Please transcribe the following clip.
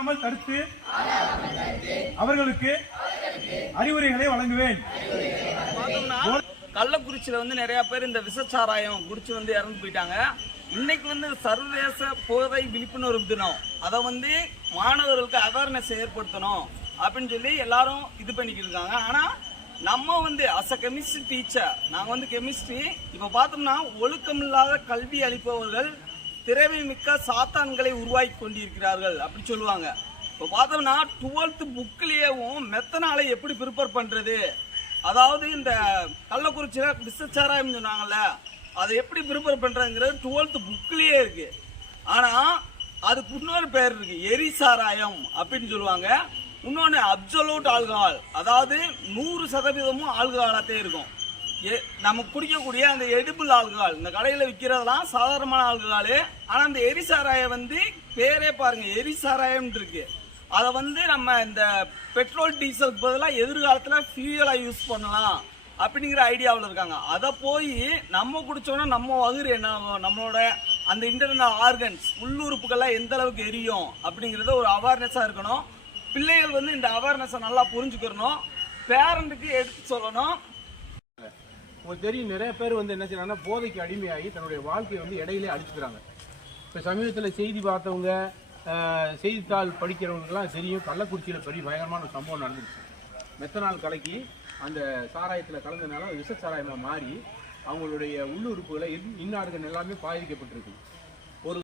ஆளாகாமல் தடுத்து அவர்களுக்கு அறிவுரைகளை வழங்குவேன். கள்ளக்குறிச்சியில நிறைய பேர் இந்த விஷச்சாராயம் குடிச்சு இறந்து போயிட்டாங்க. இன்னைக்கு சர்வதேச போதை விழிப்புணர்வு தினம். அதை மாணவர்களுக்கு அவேர்னஸ் ஏற்படுத்தணும் அப்படின்னு சொல்லி எல்லாரும் இது பண்ணிக்கிட்டு இருக்காங்க. ஆனா நம்ம அஸ் அ கெமிஸ்ட்ரி டீச்சர், நாங்க கெமிஸ்ட்ரி இப்ப பார்த்தோம்னா ஒழுக்கமில்லாத கல்வி அளிப்பவர்கள் திறமை மிக்க சாத்தான்களை உருவாக்கி கொண்டிருக்கிறார்கள் அப்படி சொல்லுவாங்க. இப்போ பார்த்தோம்னா 12th புக்லயேவும் மெத்தனாலை எப்படி ப்ரிப்பேர் பண்றது, அதாவது இந்த கள்ளக்குறிச்சியில விஷச்சாராயம் சொன்னாங்கல்ல, அதை எப்படி ப்ரிப்பேர் பண்றதுங்கிறது 12th புக்லயே இருக்கு. ஆனா அதுக்கு இன்னொரு பேர் இருக்கு, எரிசாராயம் அப்படின்னு சொல்லுவாங்க. இன்னொன்று அப்சல்யூட் ஆல்கஹால், அதாவது 100% ஆல்கஹாலாத்தே இருக்கும். நம்ம குடிக்கக்கூடிய அந்த எடிபிள் ஆல்கஹால், இந்த கடையில் விற்கிறதெல்லாம் சாதாரணமான ஆல்கஹாலு. ஆனால் அந்த எரிசாராயம் பேரே பாருங்க, எரிசாராயம் இருக்கு. அதை நம்ம இந்த பெட்ரோல் டீசலுக்கு பதிலாக எதிர்காலத்தில் ஃபியூயலாக யூஸ் பண்ணலாம் அப்படிங்கிற ஐடியாவில் இருக்காங்க. அதை போய் நம்ம குடிச்சோன்னா நம்ம வகுறு என்ன ஆகும், நம்மளோட அந்த இன்டர்னல் ஆர்கன்ஸ் உள்ளுறுப்புகள்லாம் எந்த அளவுக்கு எரியும் அப்படிங்கிறத ஒரு அவேர்னஸாக இருக்கணும். பிள்ளைகள் இந்த அவேர்னஸை நல்லா புரிஞ்சுக்கணும், பேரண்ட்டுக்கு எடுத்து சொல்லணும். உங்களுக்கு தெரியும், நிறைய பேர் என்ன செய்யறாங்கன்னா போதைக்கு அடிமையாகி தன்னுடைய வாழ்க்கையை இடையிலே அழிச்சுக்கிறாங்க. இப்போ சமீபத்தில் செய்தி பார்த்தவங்க, செய்தித்தாள் படிக்கிறவங்களுக்கெல்லாம் தெரியும், கள்ளக்குறிச்சியில் பெரிய பயங்கரமான ஒரு சம்பவம் நடந்துச்சு. மெத்தனால் கலக்கி அந்த சாராயத்தில் கலந்தனால விஷ சாராயமாக மாறி அவங்களுடைய உள்ளுறுப்புகளை இன்னார்கள் எல்லாமே பாதிக்கப்பட்டிருக்கு.